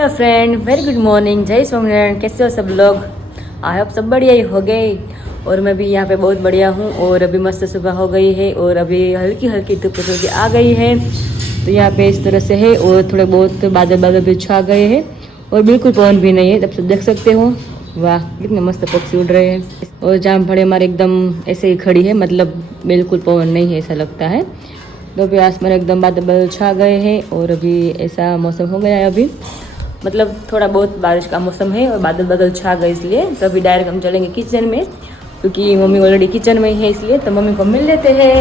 Hello friend, very good morning. जय स्वामीनारायण। कैसे हो सब लोग? आई होप सब बढ़िया ही हो गए। और मैं भी यहाँ पे बहुत बढ़िया हूँ। और अभी मस्त सुबह हो गई है और अभी हल्की हल्की धूप निकल के आ गई है। तो यहाँ पे इस तरह से है और थोड़े बहुत बादल बादल भी छा गए हैं और बिल्कुल पवन भी नहीं है। तब से देख सकते हो, वाह कितने मस्त पक्षी उड़ रहे हैं। और जामफड़ी हमारे एकदम ऐसे ही खड़ी है, मतलब बिल्कुल पवन नहीं है ऐसा लगता है। तो अभी आसमान एकदम बादल बादल छा गए हैं और अभी ऐसा मौसम हो गया है। अभी मतलब थोड़ा बहुत बारिश का मौसम है और बादल बादल छा गए, इसलिए तो अभी डायरेक्ट हम चलेंगे किचन में, क्योंकि मम्मी ऑलरेडी किचन में ही है, इसलिए तो मम्मी को मिल लेते हैं।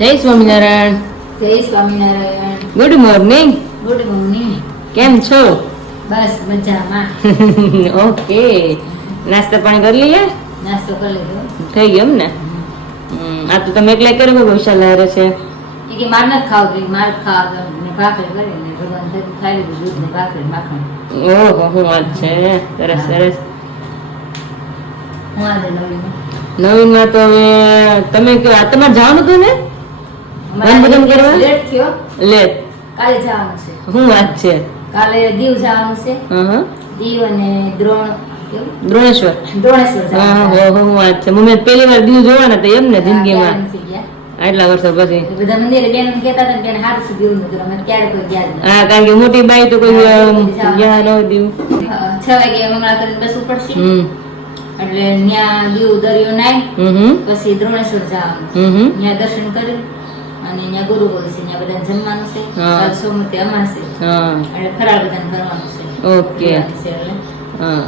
जय स्वामीनारायण। जय Swaminarayan. Good morning. Good morning. केम छो? बस मजाમાં. ઓકે, નાસ્તા પાણી કરી લઈએ? નાસ્તો કરી લીધો. થઈ ગયો એમ ને? આ તો તમે એકલા કર્યો કે વિશાલ હારે છે? એ કે માર નથી ખાવું, માર ખાવા ને ભાખરી કરીને ભગવાન ખાઈ લીધું, દૂધ ને ભાખરી માખણ. ઓહો, શું વાત છે, સરસ સરસ. હું આજે નવીનમાં નવીનમાં તો હવે તમે તમારે જવાનું હતું ને વનભોજન કરવા? લેટ થયો. લે, કાલે જવાનું છે. શું વાત છે? કાલે દીવ જવાનું છે. હા, દીવ અને દ્રોણેશ્વર. દ્રોણેશ્વર હા, જવાનું. શું વાત છે. મમ્મી પહેલી વાર દીવ જોવાના હતા એમ ને જિંદગીમાં? આટલા વર્ષો પછી? બધા મંદિરે બેન કહેતા હતા કે હાથ સુધી એવું નતું, અમે ક્યારે કોઈ ગયા જ નથી. હા, કારણ કે મોટી બાઈ તો કોઈ ગયા ન દીવ. 6 વાગે મંગળા કરીને બસવું પડશે. એટલે ત્યાં દીવ દરિયો નાય પછી દ્રોણેશ્વર જવાનું. ત્યાં દર્શન કરી અને ત્યાં ગુરુ બોલે છે, ત્યાં બધા જમવાનું છે. કાલ સોમવારે અમાસ છે એટલે ફરાળ બધાને કરવાનું છે. ઓકે.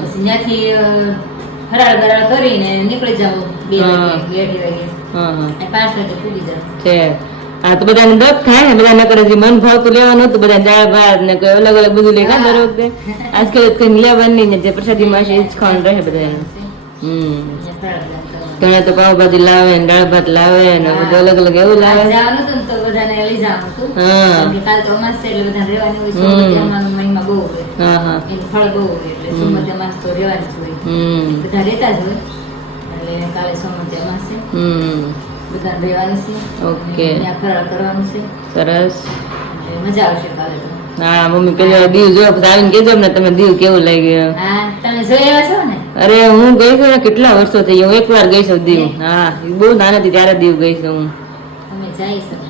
પછી ત્યાંથી ફરાળ બરાળ કરીને નીકળી જવું 2 વાગે 2 વાગે. 5 વાગે પૂરી જવું છે. હા, તો બધાને દપ થાય ને, બધા નકર જે મન ભાવતું લેવાનું હતું, બધા દાળ ભાત ને કોઈ અલગ અલગ બધું લે દર વખતે. આજકાલ કઈ લેવાનું નહીં, જે પ્રસાદી માં છે એ જ ખાવાનું રહે બધા. ઘણા તો પાવભાજી લાવે ને દાળ ભાત લાવે ને બધું અલગ અલગ એવું લાવે. જવાનું હતું તો બધાને લઈ જવાનું હતું. કાલ તો અમાસ છે એટલે બધાને રહેવાની હોય. સોમવારે અમાસનો મહિમા બહુ હોય. એનું ફળ બહુ હોય એટલે સોમવારે અમાસ તો રહેવાની જ હોય. બધા રહેતા જ હોય એટલે કાલે સોમવારે અમાસ છે. બધાને રહેવાનું છે. ઓકે. ત્યાં ફરાળ કરવાનું છે. સરસ. મજા આવશે કાલે તો. હા, મમ્મી પેલા દીવ જોયા પછી આવીને કેજો ને તમે દીવ કેવું લાગ્યું. હા, તમે જોઈ આવ્યા છો ને? અરે હું ગઈ છું ને, કેટલા વર્ષો થઈ ગયા. હું એકવાર ગઈ છું દીવ. હા, બહુ નાની હતી ત્યારે દીવ ગઈ છું હું. તમે જઈશું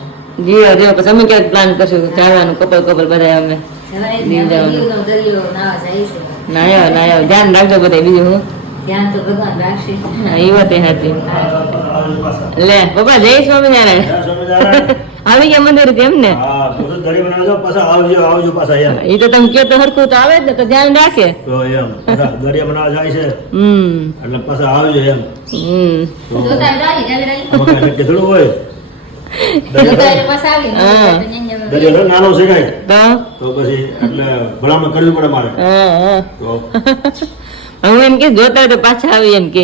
જી હજી પછી અમે ક્યાંક પ્લાન કરશું જવાનું, કપલ બધા અમે દીવ જવાનું. દરિયો નાવા જઈશું. ના ધ્યાન રાખજો બધા. બીજું હું ધ્યાન તો ભગવાન રાખશે. હા, એ વાત હતી. લે પપ્પા, જય સ્વામિનારાયણ. આવી ગયા મંદિર એમ ને? એ તો તમે કયો તો હરખું તો આવે જ ને, તો ધ્યાન રાખે. હું એમ કે જોતા તો પાછા આવી એમ કે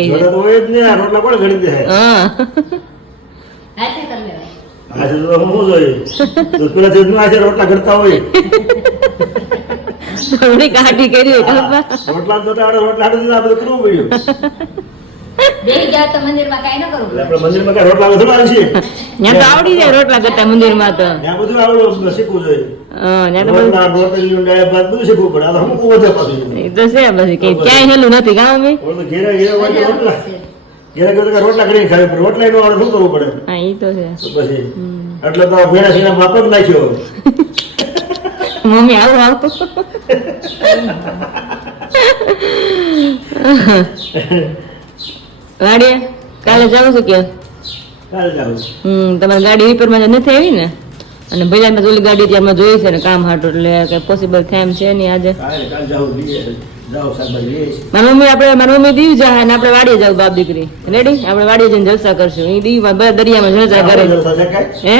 રોટલા કરતા હોય. થોડી કાઢી કરી રોટલા તો રોટલા કરવું પડ્યું. બે ગયા તો મંદિરમાં કાઈ ન કરવું. આપણે મંદિરમાં કાઈ રોટલા નથી આવશે. ત્યાં તો આવડી જાય રોટલા કરતા મંદિરમાં તો. ત્યાં બધું આવડે શીખવું જોઈએ. રોટલા રોટલી ડાળ ભાત બધું શીખવું પડે. આ તો અમુક વધે પાછું. એ તો છે પછી કે ક્યાંય હેલું નથી ગામ મેં. ઘેરે રોટલા ઘેરે રોટલા કરીને ખાવી પડે. રોટલા નો શું કરવું પડે? હા, એ તો છે. પછી એટલે તો ભેણા સીના બાપ જ નાખ્યો. મમ્મી આવું આવતો ગાડી કાલે જાવ છો કે? કાલે જાવ. તમારી ગાડી રિપેર માં નથી આવી ને? અને ભૈયા ઓલી ગાડી ત્યાં જોઈ છે ને કામ હાટું, એટલે કઈ પોસિબલ થાય એમ છે નહીં આજે. મારી મમ્મી દીવ જાય ને આપણે વાડીએ જાવ બાપ દીકરી. રેડી? આપણે વાડીએ જઈને જલસા કરશું. એ દીવ દરિયામાં જલસા કરે. હે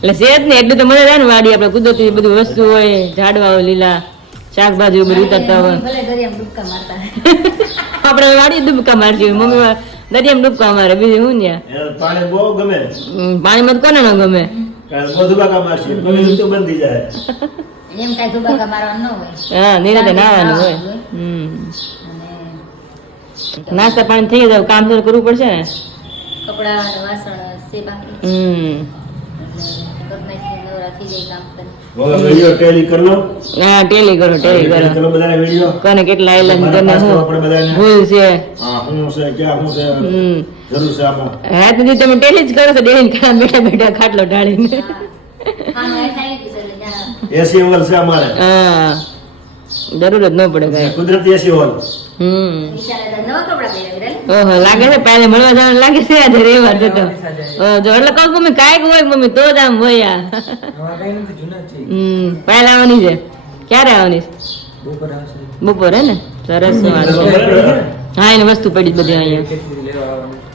એટલે સેજ ને એટલું તો મજા જાય ને વાડી. આપણે કુદરતી બધી વસ્તુ હોય, ઝાડવા હોય, લીલા શાકભાજી બધું ઉતરતા હોય. આપણે વાડી ડૂબકા મારશું. મમ્મી દરિયામાં ડૂબકા મારે. બીજું હું ત્યાં પાણી બહુ ગમે. પાણીમાં કોને ન ગમે? એમ કઈ ધુબાકા મારવાનું ન હોય. હા, નિરાતે નાવાનું હોય. નાસ્તા પાણી થઈ જાય, કામ શરૂ કરવું પડશે ને. કપડા વાસણ છે બાકી. નવરા થઈ જાય કામ કરે. वो वीडियो टेली कर लो હા ટેલી કરો करो बधाने वीडियो કોને કેટલા આયલા ને हमारा કોને पास શું तो अपने बधाने ભૂલ છે हां हूं से क्या हूं से હમ जरूर से आमा હા તો તમે ટેલી જ કરો છો ડેલી ખાવા બેઠા બેઠા ખાટલો ઢાળીને ખાવાનું એ થાય કે સર જ્યાં एसी हॉल से हमारे હા જરૂર જ ન પડે કાંઈ कुदरती एसी हॉल વિચારે તો નવા કપડા પહેરાવી રે. ઓહો લાગે છે પહેલે મળવા જવાનું લાગે છે આજે રેવા જતો જો એટલે કહું મમ્મી કાંઈક હોય મમ્મી તો જ આમ હોય આ પહેલા આવવાની છે ક્યારે આવવાની છે બપોરે ને સરસ વાત છે હા એને વસ્તુ પડી જ બધી અહીંયા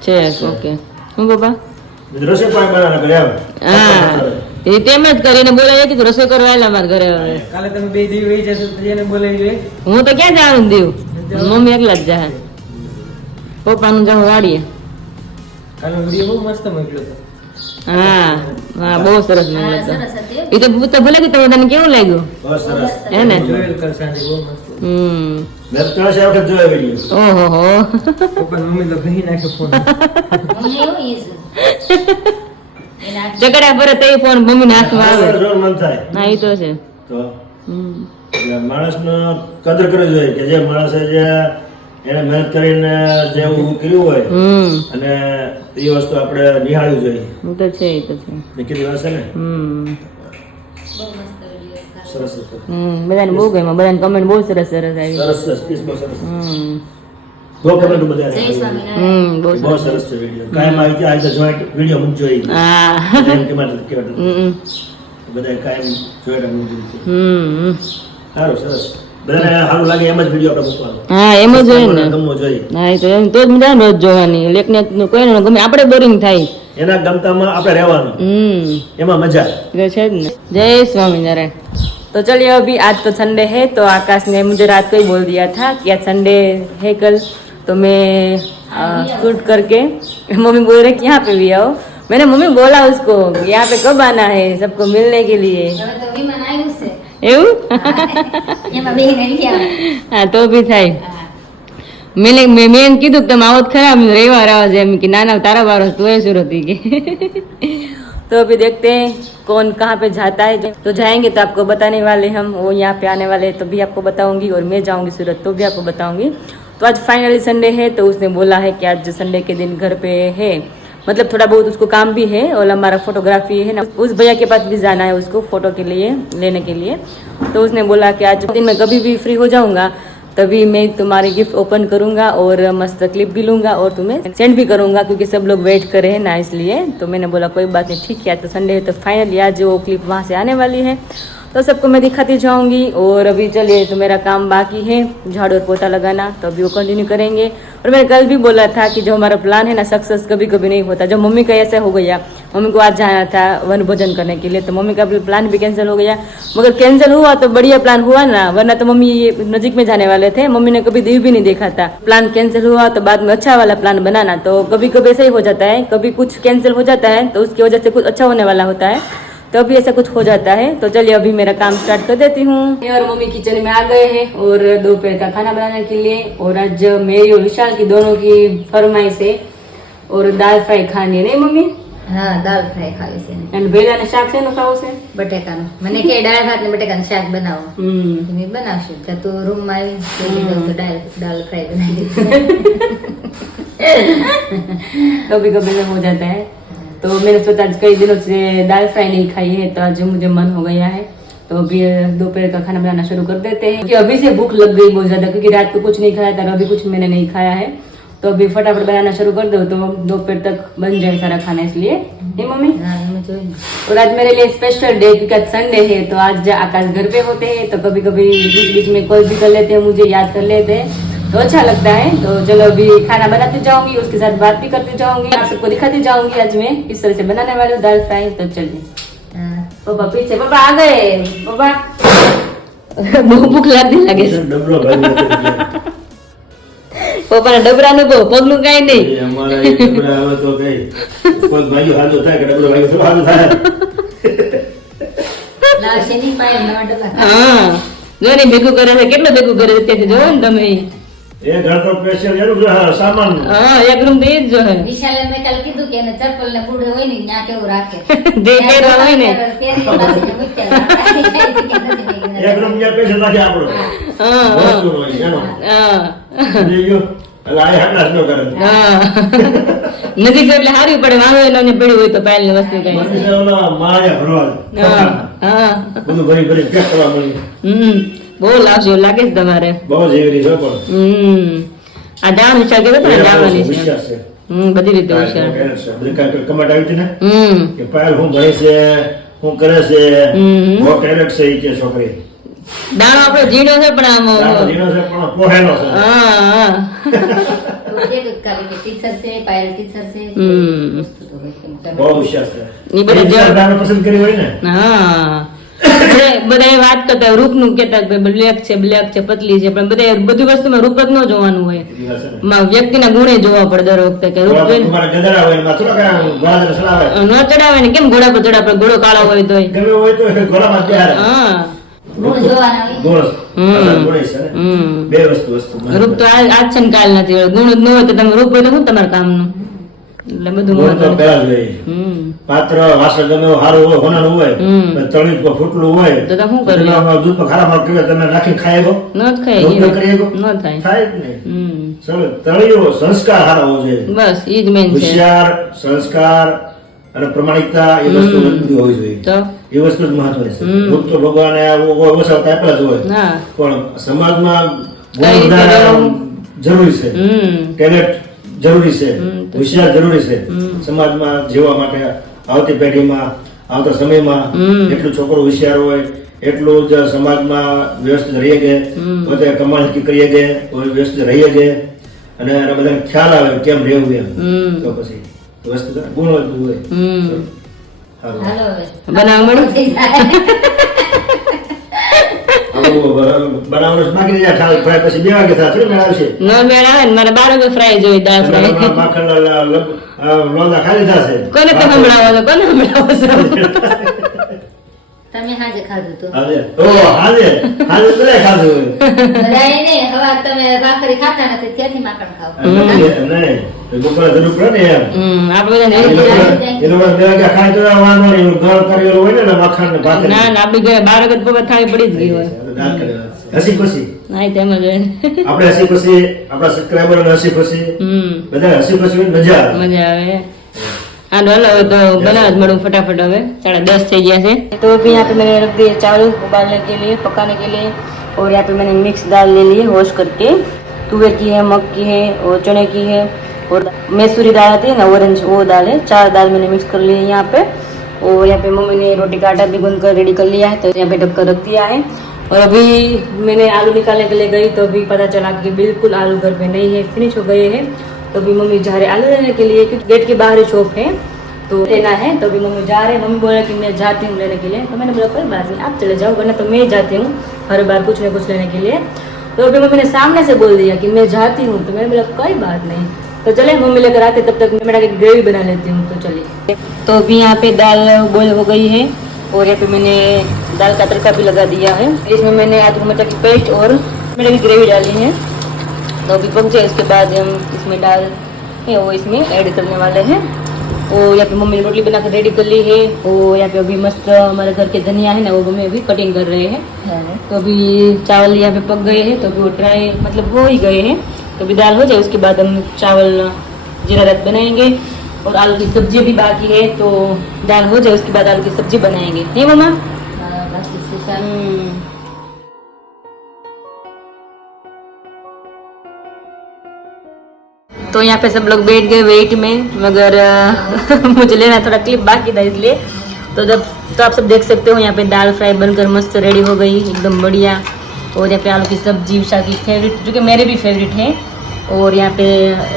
છે ઓકે હું પપ્પા रसोई पानी बनाना करे अब હા એ તેમ જ કરીને બોલાય કે રસોઈ કરવા આવેલા મારા ઘરે હવે કાલે તમે બે દી વહી જશો તો એને બોલાવી જોઈએ. હું તો ક્યાં જવાનું દેવું મમ્મી એકલા જ જાય પપ્પાનું જવું વાડીએ કાલે વિડીયો બહુ મસ્ત મોકલ્યો હતો. હા હા બહુ સરસ મોકલ્યો હતો સરસ હતી. એ તો ભૂલે કે તમે તને કેવું લાગ્યું बहुत सरस હે ને જોયેલ કર સાંજે બહુ મસ્ત. मैं तो से वक्त जो है वीडियो ઓહો હો પપ્પાની મમ્મી તો કહી નાખે ફોન. મમ્મી એવું ઈ છે. એના ઝઘડા પર તે ફોન મમ્મીના હાથમાં આવે जोर मन था હા એ તો છે તો માણસનો કદર કરવી જોઈએ કે જે માણસે જે એને મહેનત કરીને જે એવું કર્યું હોય અને એ વસ્તુ આપણે નિહાળવી જોઈએ એ તો છે એ તો છે નિકિત વાત છે ને બહુ મસ્ત વિડીયો સરસ હતું. બધાને બહુ ગમ્યું બધાને કમેન્ટ બહુ સરસ સરસ આવી સરસ સ્પીચ બહુ સરસ બહુ કમેન્ટ બધા જય સ્વામિનારાયણ. બહુ બહુ સરસ છે વિડીયો કાયમ આવી રીતે આજે જોઈન્ટ વિડીયો મૂકજો એ હા એમ કે માટે કહેવાતું બધા કાયમ જોઈન્ટ મૂકજો સારું સરસ બધાને સારું લાગે એમ જ વિડીયો આપણે મૂકવાનો હા એમ જ હોય ને ગમવો જોઈએ હા એ તો એમ તો જ મજા આવે રોજ જોવાની લેખને કોઈ ને ગમે આપણે બોરિંગ થાય એના ગમતામાં આપણે રહેવાનું એમાં મજા तो है ना जय स्वामीनारायण तो चलिए अभी आज तो संडे है तो आकाश ने मुझे रात को ही बोल दिया था कि आज संडे है कल तो मैं शूट करके मम्मी बोल रहे कि यहाँ पे भी आओ मैंने मम्मी बोला उसको कि यहाँ पे कब आना है सबको मिलने के लिए હવે તો વિમાન આવ્યું છે. એવું એમાં બેહીને લઈ આવે. હા તો બી થાય હા. મેં કીધું કે તમે આવો જ ખરા રવિવાર આવો છે એમ કે નાના તારા બારો તું એ સુરત કે तो अभी देखते हैं कौन कहाँ पे जाता है तो जाएंगे तो आपको बताने वाले हम वो यहाँ पे आने वाले हैं तो भी आपको बताऊंगी और मैं जाऊंगी सूरत तो भी आपको बताऊंगी तो आज फाइनली संडे है तो उसने बोला है कि आज संडे के दिन घर पे है मतलब थोड़ा बहुत उसको काम भी है और हमारा फोटोग्राफी है ना उस भैया के पास भी जाना है उसको फोटो के लिए लेने के लिए तो उसने बोला कि आज दिन में कभी भी फ्री हो जाऊंगा तभी मैं तुम्हारी गिफ्ट ओपन करूंगा और मस्त क्लिप भी लूंगा और तुम्हें सेंड भी करूंगा क्योंकि सब लोग वेट कर रहे हैं ना इसलिए तो मैंने बोला कोई बात नहीं ठीक है तो संडे है तो फाइनली आज वो क्लिप वहाँ से आने वाली है तो सबको मैं दिखाती जाऊंगी और अभी चलिए तो मेरा काम बाकी है झाड़ू और पोता लगाना तो अभी वो कंटिन्यू करेंगे और मैंने कल भी बोला था कि जो हमारा प्लान है ना सक्सेस कभी कभी नहीं होता जब मम्मी का ऐसा हो गया मम्मी को आज जाना था वन भोजन करने के लिए तो मम्मी का प्लान भी कैंसिल हो गया मगर कैंसिल हुआ तो बढ़िया प्लान हुआ ना वरना तो मम्मी ये नजीक में जाने वाले थे मम्मी ने कभी दीव भी नहीं देखा था प्लान कैंसिल हुआ तो बाद में अच्छा वाला प्लान बनाना तो कभी कभी ऐसा ही हो जाता है कभी कुछ कैंसिल हो जाता है तो उसकी वजह से कुछ अच्छा होने वाला होता है तो अभी ऐसा कुछ हो जाता है तो चलिए अभी मेरा काम स्टार्ट कर देती हूँ और मम्मी किचन में आ गए हैं और दोपहर का खाना बनाने के लिए और आज मेरी और विशाल की दोनों की फरमाइश है और दाल फ्राई खानी है नहीं मम्मी હા દાળ ફ્રાય ખાવી છે ને. અને ભેલા ને શાક છે નું ખાવું છે બટેકાનું મને કે દાળ ભાત ને બટેકાનું શાક બનાવો મેં બનાવશું ત્યાં તું રૂમમાં આવી તો કીધું તો દાળ ફ્રાય બનાવી દીધી. कभी कभी ऐसा हो जाता है तो मैंने सोचा आज कई दिनों से दाल फ्राई नहीं खाई है तो आज मुझे मन हो गया है तो अभी दोपहर का खाना बनाना शुरू कर देते हैं क्योंकि अभी से भूख लग गई बहुत ज्यादा क्योंकि रात को कुछ नहीं खाया था और अभी कुछ मैंने नहीं खाया है तो अभी फटाफट बनाना शुरू कर दो तो दोपहर तक बन जाए सारा खाना इसलिए नहीं मम्मी હા એમ જોઈએ. और आज मेरे लिए स्पेशल डे क्योंकि आज संडे है तो आज आकाश घर पे होते हैं तो कभी कभी बीच बीच में कॉल भी कर लेते हैं मुझे याद कर लेते हैं तो अच्छा लगता है तो चलो अभी खाना बनाती जाऊंगी उसके साथ बात भी करती जाऊंगी आप सबको दिखाती जाऊंगी आज मैं किस तरह से बनाने वाली हूँ दाल फ्राई तो चलिए હા. पापा पीछे पापा आ गए पापा भूख लगती लगे ડબરો ભાઈ पापा ना डबरा नु पगलू कई नहीं અમારા એક ડબરા આવે તો કઈ કોઈ ભાઈઓ હાલો થાય કે ડબરો ભાઈઓ શું હાલો થાય લાલ શેની પાય નવા ડબ્બા. हाँ जो नहीं भेगू करे છે કેટલો ભેગું કરે અત્યારથી જોવો ને તમે એ ઘર તો સ્પેશિયલ એનું છે, હા, સામાન હા એક રૂમ તો એ જ જો હે વિશાલે મેં કાલ કીધું કે એને ચપ્પલ ને બુડે હોય ને ત્યાં કેવું રાખે જે પહેરવા હોય ને. પહેરી પાછીને મૂક્યા રાખે. એક રૂમ જ્યાં પૈસા નાખે આપણો હા વસ્તુ હોય એનો હા બીજું એટલે આ હાટલા જ ન કરે હા નજીક છે એટલે સારું પડે વાંધો એને પડ્યું હોય તો પાયલ ની વસ્તુ કઈ મંદિરે ઓલા માળિયા ભરવા હા હા બધું ભરી ભરી પેક કરવા મળી બહુ લાવશે એવું લાગે છે તમારે બહુ જ એવી રીતે પણ આ જવાનું વિચાર કર્યો હતો ને જવાની છે હોશિયાર છે. બધી રીતે હોશિયાર બધી કાંઈ કમાટ આવી હતી ને કે પાયલ હું ભણે છે હું કરે છે બહુ ટેલેન્ટ છે ઈ કે છોકરી દાણો આપણો જીણો છે પણ આમ તારો જીનો છે પણ પોહેલો છે હા ટીચર છે પાયલ ટીચર છે વસ્તુ તો હોય કેમ કે બહુ હોશિયાર છે ઈ બધા એ વિચારધારા પસંદ કરી હોય ને હા બધા એ વાત કરતા રૂપ નું કેતા બ્લેક છે પતલી છે પણ બધા બધી વસ્તુમાં રૂપ જ ન જોવાનું હોય એ વાત છે ને. વ્યક્તિના ગુણે જોવા પડે દર વખતે કે રૂપ જોઈને તમારા ગધેડા હોય એમાં થોડા કાંઈ ગોળા ચડાવે ન ચડાવે ને કેમ ઘોડા પર ચડાવે ઘોડો કાળો હોય તોય ગમે હોય તો ગોળામાં ત્યારે હા ગુણ જોવાના હોય. ગોળ અસલ ગોળ છે ને બે વસ્તુ રૂપ તો આજ છે ને કાલ નથી ગુણ જ ન હોય તો તમે રૂપ હોય તો શું તમારા કામનું એટલે બધું ગોળ તો મહત્વ. પહેલા જ હોય પાત્ર વાસણ ગમે એવું સારું હોય હોનાનું હોય પણ તળી પર ફૂટલું હોય તો તમે શું કરવું? ફૂટલામાં દૂધમાં ખારા માર કર્યો તમે રાખીને ખાઈ ગયો ન જ ખાય દૂધ ન કરી શકો? ન થાય થાય જ નહીં હમ ચલો તળિયો સંસ્કાર સારા હોવો જોઈએ બસ ઈ જ મેન છે હોશિયાર સંસ્કાર અને પ્રમાણિકતા એ વસ્તુ બધી હોવી જોઈએ તો એ વસ્તુ જ મહત્વ છે રૂપ તો ભગવાને ઓછા આપેલા જ હોય હા પણ સમાજમાં કઈ ગુણ રીતે વધારે રહેવું? જરૂરી છે ટેલેન્ટ જરૂરી છે તો હોશિયાર જરૂરી છે સમાજમાં જીવવા માટે આવતી પેઢીમાં આવતા સમયમાં એટલું છોકરો હોશિયાર હોય એટલું જ સમાજમાં વ્યવસ્થિત રહીએ કે બધે કમાણી કરીએ કે વ્યવસ્થિત રહીએ કે અને એને બધાને ખ્યાલ આવે કેમ રહેવું એમ તો પછી વસ્તુ ગુણવત્તા હોય સારું. હાલો હવે બનાવવા મળ્યું? થઈ જાય. બનાવવાનું બાકી રહ્યા ઠાલ ફ્રાય પછી 2 વાગે થાય થોડી મેળ આવશે ન મેળ આવે ને મારે 12 ફ્રાય જોઈએ દાળ ફ્રાય માખણ લોંદા ખાલી થશે કોને તમે સંભળાવો છો કોને સંભળાવો છો તમે હાજે ખાધું તો હાજે હાજે બધાય ખાધું હોય બધાએ નહીં હવે તમે ભાખરી ખાતા નથી ત્યાંથી માખણ ખાઓ નહીં બપોરે જરૂર પડે ને એમ આપણે બધાને એ લોકો 2 વાગ્યા ખાય તો વાંધો નહીં ગળ કરેલું હોય ને માખણ ને ભાખરી ના ના આપડી ઘરે 12 વખત પગત થાળી પડી જ ગઈ હોય દાળ કરેલા. હસી ખુશી ના તેમ જ હોય આપણે હસી ખુશી આપણા સબસ્ક્રાઇબર હસી ખુશી બધા હસી ખુશી હોય, મજા આવે મજા આવે हाँ डोल हो तो बना मड़ू फटाफट हो 10:30 થઈ ગયા છે तो अभी यहाँ पे मैंने रख दिए चावल उबालने के लिए पकाने के लिए और यहाँ पे मैंने मिक्स दाल ले ली है वॉश करके तुअर की है मग की है और चने की है और मैसूरी दाल आती है ना ऑरेंज वो दाल है 4 दाल मैंने मिक्स कर ली है यहाँ पे और यहाँ पे मम्मी ने रोटी का आटा भी गूंद कर रेडी कर लिया है तो यहाँ पे ढककर रख दिया है और अभी मैंने आलू निकालने के लिए गई तो अभी पता चला कि बिल्कुल आलू घर पे नहीं है फिनिश हो गए हैं तो अभी मम्मी जा रहे आलू लेने के लिए क्योंकि गेट के बाहर ही शॉप है तो लेना है तो अभी मम्मी जा रहे हैं मम्मी बोला कि मैं जाती हूँ लेने के लिए तो मैंने बोला कोई बात नहीं आप चले जाओ वरना तो मैं ही जाती हूँ हर बार कुछ न कुछ लेने के लिए तो अभी मम्मी ने सामने से बोल दिया कि मैं जाती हूँ तो मैंने बोला कोई बात नहीं तो चले मम्मी लेकर आते तब तक मैं की ग्रेवी बना लेती हूँ तो चलिए तो अभी यहाँ पे दाल बॉयल हो गई है और यहाँ पे मैंने दाल का तड़का भी लगा दिया है इसमें मैंने आलू मटर की पेस्ट और मैंने भी ग्रेवी डाली है तो अभी पक जाए उसके बाद हम इसमें डाल है वो इसमें ऐड करने वाले हैं और यहाँ पे मम्मी ने रोटी बनाकर रेडी कर ली है और यहाँ पे अभी मस्त हमारे घर के धनिया है ना वो मम्मी अभी कटिंग कर रहे हैं तो अभी चावल यहाँ पे पक गए हैं तो अभी वो ड्राई मतलब हो ही गए हैं तो अभी दाल हो जाए उसके बाद हम चावल जीरा राइस बनाएंगे और आलू की सब्जी भी बाकी है तो दाल हो जाए उसके बाद आलू की सब्जी बनाएंगे नहीं मम्मा બાકી શું શાક? तो यहाँ पे सब लोग बैठ गए वेट में मगर मुझे लेना थोड़ा क्लिप बाकी था इसलिए तो जब तो आप सब देख सकते हो यहाँ पे दाल फ्राई बनकर मस्त रेडी हो गई एकदम बढ़िया और यहाँ पे आलू की सब्जी उषा की फेवरेट जो कि मेरे भी फेवरेट है और यहाँ पे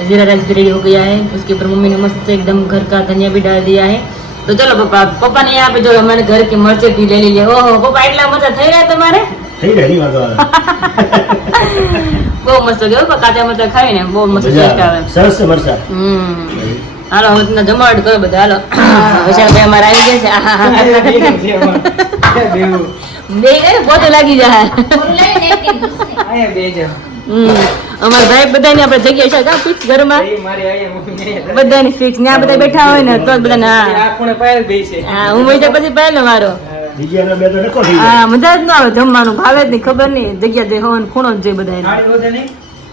जीरा राइस भी रेडी हो गया है उसके ऊपर मम्मी ने मस्त एकदम घर का धनिया भी डाल दिया है तो चलो पापा ने यहाँ पे जो हमारे घर के मर्चे भी ले लिए ओहो पापा એટલા મરચા થઈ રહ્યા તમારે થઈ રહી નહીં વાંધો આવે બહુ મસ્ત ગયો કાચા મરચા ખાઈને બહુ મસ્ત ટેસ્ટ આવે સરસ છે મરચા હાલો હવે તમને જમાવટ કરો બધા હાલો વિશાલભાઈ અમારા આવી ગયા છે આહા બે ગઈ પોતે લાગી જાય ઓલું લઈને એક ટીમ દૂસરી. આયા બેજો અમારા ભાઈ બધાની આપણે જગ્યા છે કા ફિક્સ ઘરમાં એ મારી આયા મમ્મી અહીંયા. બધાની ફિક્સ ત્યાં બધા બેઠા હોય ને તો જ બધાને આ હા ખૂણે પાયલ બે છે. હા હું વઈ પછી પહેલો મારો બીજાના બે તો નકો થઈ જાય. હા મજા જ ન આવે જમવાનું ભાવે જ નહીં ખબર નહીં જગ્યા જે હોય ને ખૂણો જ જોઈએ બધા થાળી વધે નહીં?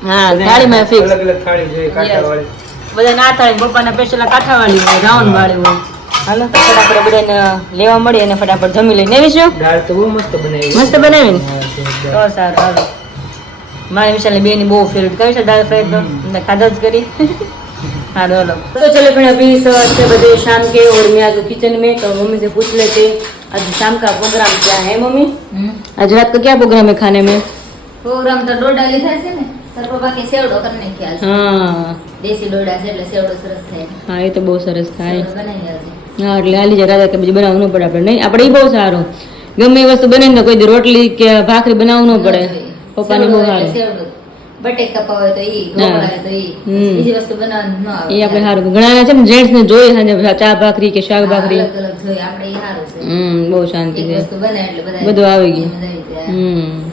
હા થાળીમાં ફિક્સ અલગ અલગ થાળી જોઈએ કાંટાવાળી. બધા ના થાળી પપ્પાના સ્પેશિયલ કાઠાવાળી હોય રાઉન્ડ વાળી હોય હાલો તો ફટાફટ બધાને લેવા મળી અને ફટાફટ જમી લઈને આવીશું દાળ તો બહુ મસ્ત બનાવી. મસ્ત બનાવીને હા, જોરદાર. તો સારું હાલો મારી વિશાલની બેની બહુ ફેવરેટ કરી છે દાળ ફ્રાય તો મેં ખાધા જ કરી हालो हेलो तो चले फिर अभी सवार से बजे शाम के और मैं आज किचन में तो मम्मी से पूछ लेते आज शाम का प्रोग्राम क्या है मम्मी आज रात का क्या प्रोग्राम है खाने में પ્રોગ્રામ તો ડોડા લીધા છે ને તાર પપ્પા કે સેવડો કરીને ખ્યાલ છે हाँ દેશી ડોડા છે એટલે સેવડો સરસ થાય हाँ ये तो बहुत सरस था સેવડો બનાવી આવજે हाँ એટલે આ લીધે રાધા કે બીજું બનાવવું ન પડે આપણે નહીં આપણે એ બહુ સારું ગમે એ વસ્તુ બને ને કોઈ દી રોટલી કે ભાખરી બનાવવું ન પડે પપ્પાને બહુ સારું સેવડો બટેકા હોય તો ઈ ઢોકળા હોય તો ઈ બીજી વસ્તુ બનાવવાનું ન આવે એ આપણે સારું ઘણા છે ને જેન્ટ્સ ને જોઈએ સાંજે ચા ભાખરી કે શાક ભાખરી અલગ અલગ જોઈએ આપણે ઈ સારું છે બહુ શાંતિ એક છે વસ્તુ બનાવે એટલે બધા બધું આવી ગયું મજા આવી જાય।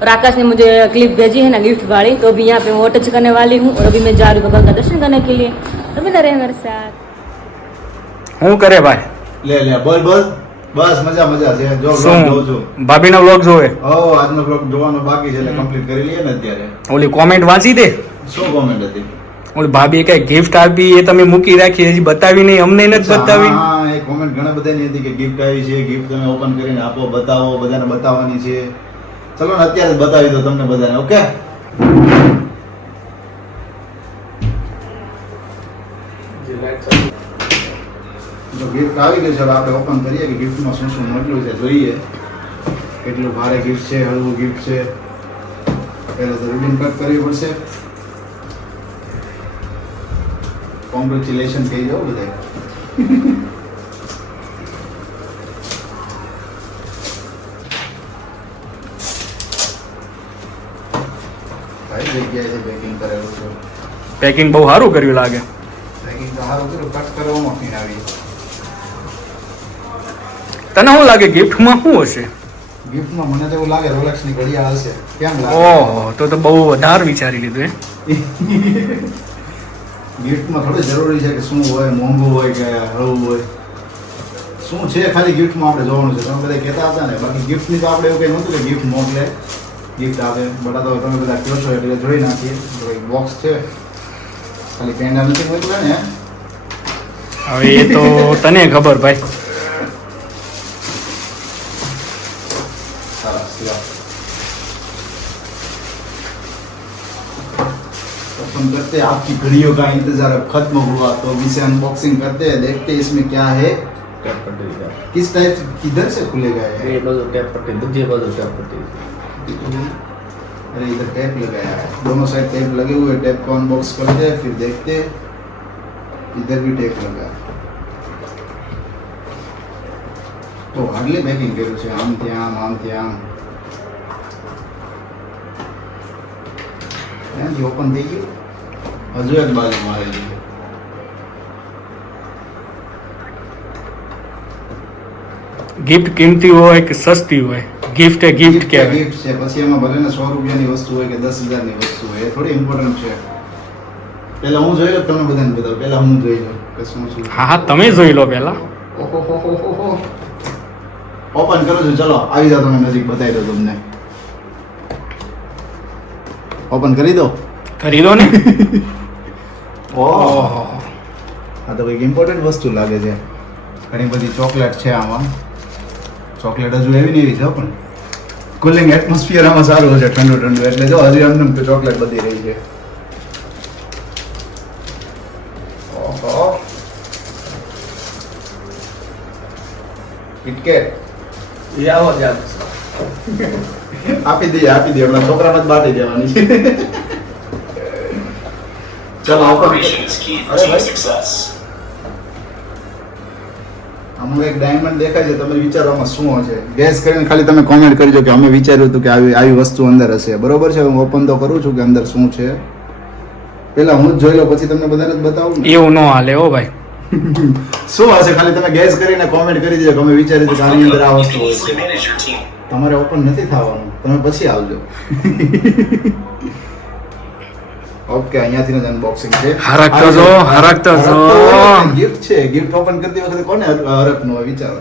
और आकाश ने मुझे क्लिप भेजी है ना गिफ्ट वाली तो अभी यहाँ पे वो टच करने वाली हूँ और अभी मैं जा रही हूँ भगवान का दर्शन करने के लिए तो मिला रहे हमारे साथ શું કરે ભાઈ લે લે બોલ બોલ બસ મજા મજા છે જો vlog શું જોઉં છું ભાભીનો વ્લોગ જોવે ઓ આજનો vlog જોવાનો બાકી છે એટલે કમ્પ્લીટ કરી લઈએ ને અત્યારે ઓલી કોમેન્ટ વાંચી દે શું કોમેન્ટ હતી ઓલી ભાભીએ કઈ ગિફ્ટ આપી એ તમે મૂકી રાખી હજી બતાવી નહીં અમને નથી બતાવી હા એ કોમેન્ટ ઘણા બધાની હતી કે ગિફ્ટ આવી છે ગિફ્ટ તમે ઓપન કરીને આપો બતાવો બધાને બતાવવાની છે ચલો ને અત્યારે જ બતાવી દો તમને બધાને ઓકે જો ગિફ્ટ આવી ગઈ છે હવે આપણે ઓપન કરીએ કે ગિફ્ટમાં શું શું મળ્યું છે જોઈએ કેટલું ભારે ગિફ્ટ છે હળવું ગિફ્ટ છે પહેલા તો રિબન કટ કરવી પડશે કોંગ્રેચ્યુલેશન કહી જાઓ બધા કઈ જગ્યાએ છે પેકિંગ કરેલું છે પેકિંગ બહુ સારું કર્યું લાગે પેકિંગ તો સારું કર્યું કટ કરવામાં ફીણ આવી તને શું લાગે ગિફ્ટમાં શું હશે ગિફ્ટમાં મને તો એવું લાગે રોલેક્સની ઘડિયાળ હશે કેમ લાગે ઓહો તો બહુ વધારે વિચારી લીધું ગિફ્ટમાં થોડું જરૂરી છે કે શું હોય મોંઘું હોય કે હળવું હોય શું છે ખાલી ગિફ્ટમાં આપણે જોવાનું છે તમે બધા કહેતા હતા ને બાકી ગિફ્ટની તો આપણે એવું કંઈ નહોતું કે ગિફ્ટ મોકલે ગિફ્ટ આપે બટા તો તમે બધા કહો છો એટલે જોઈ નાખીએ એક બોક્સ છે ખાલી પેંડા નથી મોકલે ને હવે એ તો તને ખબર ભાઈ सरस लो ओपन करते हैं आपकी घड़ियों का इंतजार अब खत्म हुआ तो अब इसे अनबॉक्सिंग करते हैं देखते हैं इसमें क्या है किस टाइप किधर से खुलेगा ये अरे इधर टेप लगाया है दोनों साइड टेप लगे हुए हैं टेप को अनबॉक्स करते हैं फिर देखते हैं इधर भी टेप लगा है तो हार्डली पैकिंग કર્યું છે આમ ત્યાં એનાથી ઓપન થઈ ગયું હજુ એક બાજુ મારેલી છે ગિફ્ટ કિંમતી હોય કે સસ્તી હોય ગિફ્ટ એ ગિફ્ટ કહેવાય ગિફ્ટ છે પછી એમાં ભલે ને 100 રૂપિયાની વસ્તુ હોય કે 10,000 ની વસ્તુ હોય એ થોડી ઇમ્પોર્ટન્ટ છે પહેલા હું જોઈ લો તમને બધાને બતાવું પહેલા હું જોઈ લઉં કે શું છે હા હા તમે જોઈ લો પહેલા ઓહો ઓપન કરો છો ચલો આવી જાઓ તમે નજીક બતાવી દો તમને ઓપન કરી દો કરી દો ને ઓહો આ તો કંઈક ઇમ્પોર્ટન્ટ વસ્તુ લાગે છે ઘણી બધી ચોકલેટ છે આમાં ચોકલેટ હજુ એવી ને એવી છે પણ કુલિંગ એટમોસ્ફિયર આમાં સારું હશે ઠંડુ ઠંડુ એટલે જો હજી એમને તો ચોકલેટ બધી રહી છે ઓહો કિટકેટ આપી દઈએ હમણાં છોકરાને જ બાટી દેવાની છે ચલો આમાં એક ડાયમંડ દેખાય છે તમે વિચારો આમાં શું હશે ગેસ કરીને ખાલી તમે કોમેન્ટ કરજો કે અમે વિચાર્યું હતું કે આવી વસ્તુ અંદર હશે બરોબર છે હું ઓપન તો કરું છું કે અંદર શું છે પેલા હું જ જોઈ લો પછી તમને બધાને જ બતાવું ને એવું ન હાલે હો ભાઈ શું હશે ખાલી તમે ગેસ કરીને કોમેન્ટ કરી દેજો કે અમે વિચાર્યું હતું કે આની અંદર આ વસ્તુ હોય છે તમારે ઓપન નથી થવાનું, તમે પછી આવજો. ઓકે, અહીંયાથી જ અનબોક્સિંગ છે. હરકતો જો, હરકતો જો. ગિફ્ટ છે. ગિફ્ટ ઓપન કરતી વખતે કોને હરખ નો હોય વિચારો.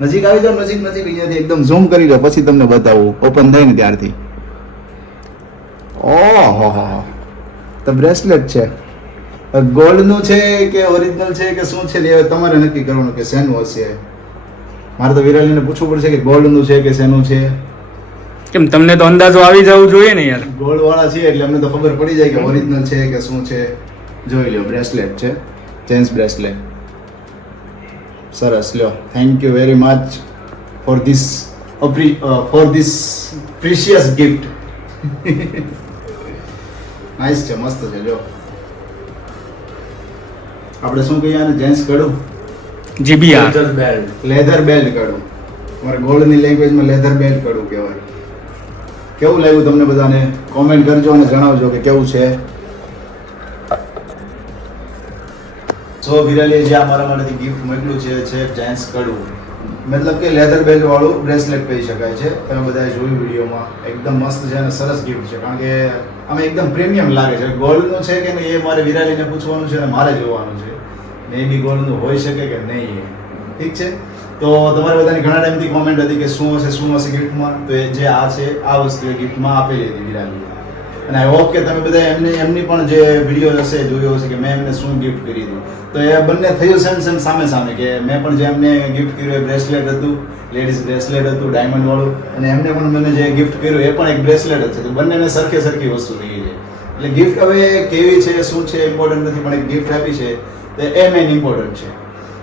નજીક આવી જાઓ, નજીક અહીંયાથી એકદમ ઝૂમ કરી લો, પછી તમને બતાવું ઓપન થાય ને ત્યારથી. ઓહો, તો બ્રેસલેટ છે. ગોલ્ડ નું છે કે ઓરિજિનલ છે કે શું છે એ તમારે નક્કી કરવાનું કે શેનું હશે. મારે તો વિરાલીને પૂછવું પડશે કે ગોલ્ડ નું છે કે શેનું છે. કેમ તમને તો અંદાજો આવી જવું જોઈએ ને યાર. ગોલ્ડ વાળા છે એટલે અમને તો ખબર પડી જાય કે ઓરિજિનલ છે કે શું છે. જોઈ લ્યો, બ્રેસલેટ છે, ચેન્સ બ્રેસલેટ. સરસ, લ્યો. Thank you very much for this precious gift. Nice છે, મસ્ત છે. જો આપણે શું કહીએ આને, જેન્ટ્સ કડું, જીબીઆર લેધર બેલ્ટ કડું. અમારે ગોલ્ડની લેંગ્વેજમાં લેધર બેલ્ટ કડું કહેવાય. કેવું લાગ્યું તમને બધાને? કોમેન્ટ કરજો અને જણાવજો કે કેવું છે. સો વિરાલીએ જે અમારા માટેથી ગિફ્ટ મોકલ્યું છે જેન્ટ્સ કડું, મતલબ કે લેધર બેલ્ટ વાળું બ્રેસલેટ કહી શકાય છે. તમે બધાએ જોયું વિડીયોમાં, એકદમ મસ્ત છે અને સરસ ગિફ્ટ છે. કારણ કે આમાં એકદમ પ્રીમિયમ લાગે છે. ગોલ્ડનું છે કે નહીં એ મારે વિરાલીને પૂછવાનું છે અને મારે જોવાનું છે. મે બી ગોલ્ડનું હોઈ શકે કે નહીં. ઠીક છે, તો તમારે બધાની ઘણા ટાઈમથી કોમેન્ટ હતી કે શું હશે ગિફ્ટમાં. તો એ જે આ છે, આ વસ્તુ એ ગિફ્ટમાં આપેલી હતી વિરાલીએ. અને આઈ હોપ કે તમે બધા એમની પણ જે વિડીયો હશે જોયો હશે કે મેં એમને શું ગિફ્ટ કરી દીધું. તો એ બંને થયું સેમ સામે કે મેં પણ જે એમને ગિફ્ટ કર્યું એ બ્રેસલેટ હતું, લેડીઝ બ્રેસલેટ હતું ડાયમંડ વાળું, અને એમને પણ મને જે ગિફ્ટ કર્યું એ પણ એક બ્રેસલેટ જ છે. તો બંનેને સરખી વસ્તુ થઈ ગઈ છે. એટલે ગિફ્ટ હવે કેવી છે શું છે ઇમ્પોર્ટન્ટ નથી, પણ એક ગિફ્ટ આપી છે તો એ મેઇન ઇમ્પોર્ટન્ટ છે.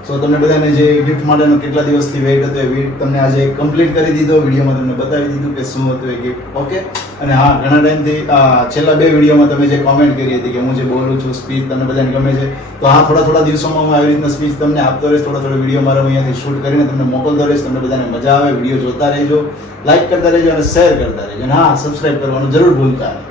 સો તમને બધાને જે ગિફ્ટ માટેનો કેટલા દિવસથી વેઇટ હતો એ વેઇટ તમને આજે કમ્પ્લીટ કરી દીધો. વિડીયોમાં તમને બતાવી દીધું કે શું હતું એ ગિફ્ટ. ઓકે, અને હા, ઘણા ટાઈમથી છેલ્લા 2 વિડીયોમાં તમે જે કોમેન્ટ કરી હતી કે હું જે બોલું છું સ્પીચ તમને બધાને ગમે છે, તો હા, થોડા દિવસોમાં હું આવી રીતના સ્પીચ તમને આપતો રહીશ. થોડા વિડીયો મારો અહીંયાથી શૂટ કરીને તમને મોકલતો રહીશ. તમને બધાને મજા આવે, વિડીયો જોતા રહેજો, લાઈક કરતા રહેજો અને શેર કરતા રહેજો. અને હા, સબસ્ક્રાઈબ કરવાનું જરૂર ભૂલતા નહીં.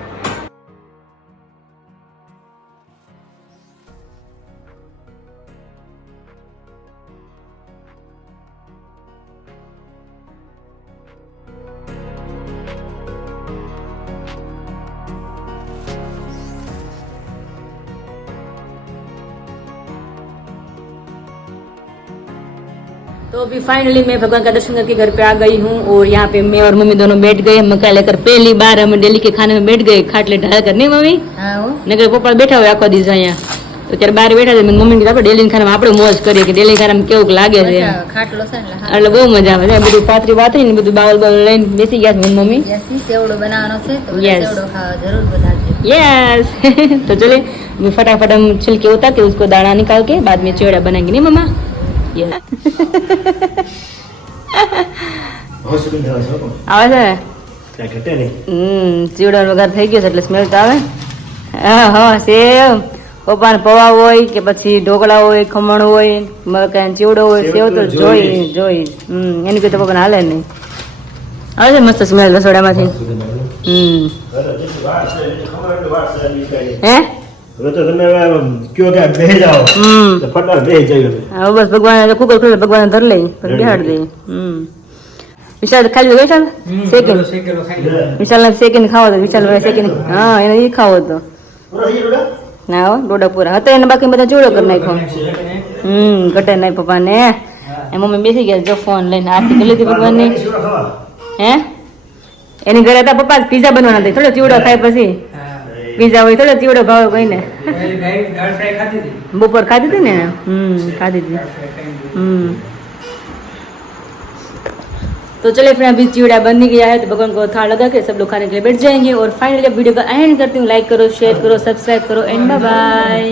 तो अभी फाइनली मैं भगवान का दर्शन करके घर पे आ गई हूँ और यहाँ पे मैं और मम्मी दोनों बैठ गए. मक्का लेकर पहली बार हम डेली के खाने में बैठ गए, खाटले ढाल कर. नहीं मम्मी? नगर पप्पा बैठा हुआ आखो दिवस अँ तो ત્યારે બહાર બેઠા છે. મમ્મી કીધું આપણે ડેલી ખાનામાં આપણે મોજ કરીએ કે ડેલી ખાનામાં કેવું લાગે છે. એટલે બહુ મજા આવે છે. બધું પાતરી ને બધું બાવલ લઈને બેસી ગયા છે મમ્મી. સેવડો બનાવવાનો છે તો Yes. સેવડો ખાવા જરૂર બનાવજો. यस तो चले फटाफट हम छिलके उतार के उसको दाना निकाल के बाद में चिवड़ा बनाएंगे. नहीं मम्मा? यस આવે છે. ચીવડા વગર થઈ ગયો છે એટલે સ્મેલ તો આવે. હા, સેવ પપ્પાને પૌવા હોય કે પછી ઢોકળા હોય, ખમણ હોય, મકાઈ ચીવડો હોય, સેવ તો જોઈ એની કોઈ તો પપ્પાને હાલે નહીં. આવે છે મસ્ત સ્મેલ રસોડામાંથી. હે હવે તો તમે કયો કે બેહી જાઓ તો ફટાફટ બેહી જાય. હા બસ ભગવાન કુકર ખોલે ભગવાન ધર લઈ બેહાડ દે. વિશાલ ખાલી વિશાલ સેકન્ડ વિશાલ ને સેકન્ડ ખાવો તો વિશાલ સેકન્ડ હા એને ઈ ખાવો તો ના હો ડોડા પૂરા હતા એને બાકી બધા જોડો કરી નાખ્યો. ઘટે નહીં પપ્પા ને. એ મમ્મી બેસી ગયા જો ફોન લઈને આરતી કરી લીધી ભગવાન ની. હે એની ઘરે હતા પપ્પા પીઝા બનવાના હતા. થોડો ચીવડો ખાય પછી પીઝા હોય થોડો ચીવડો ભાવે કોઈને. બપોર ખાધી હતી ને ખાધી હતી. तो चले फिर अभी चिवड़ा बन गया है तो भगवान को थाल लगा के सब लोग खाने के लिए बैठ जाएंगे. और फाइनली वीडियो का एंड करती हूँ. लाइक करो, शेयर करो, सब्सक्राइब करो एंड बाय बाय.